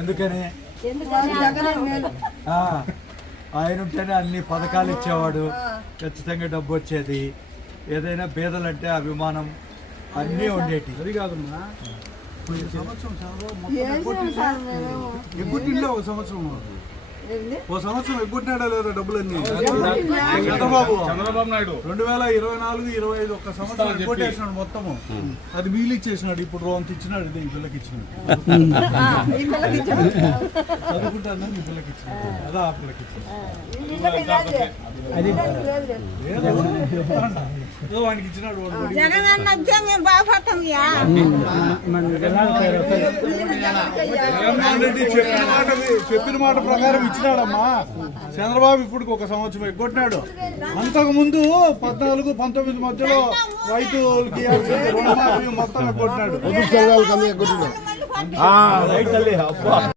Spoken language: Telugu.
ఎందుకని ఆయన ఉంటేనే అన్ని పథకాలు ఇచ్చేవాడు, ఖచ్చితంగా డబ్బు వచ్చేది, ఏదైనా బేదలంటే అభిమానం అన్నీ ఉండేటి. అది కాదమ్మా, ఒక సంవత్సరం ఎగ్గొట్టినాడా లేదా డబ్బులన్నీ? చంద్రబాబు నాయుడు 2024-25 ఒక్క సంవత్సరం ఎగ్గొట్టేసినాడు మొత్తము. అది వీలు ఇచ్చేసినాడు. ఇప్పుడు రోంత ఇచ్చినాడు, ఈ పిల్లకి ఇచ్చినాడు. చదువుకుంటాను ఈ పిల్లకి ఇచ్చినాడు, అదా ఆ పిల్లకి ఇచ్చినాడు. వానికి ఇచ్చినాడు. జగన్మోహన్ రెడ్డి చెప్పిన మాట ప్రకారం ఇచ్చినాడమ్మా. చంద్రబాబు ఇప్పుడు ఒక సంవత్సరం ఎగ్గొట్టినాడు. అంతకు ముందు 14-19 మధ్యలో రైతులకి మొత్తం ఎగ్గొట్టినాడు.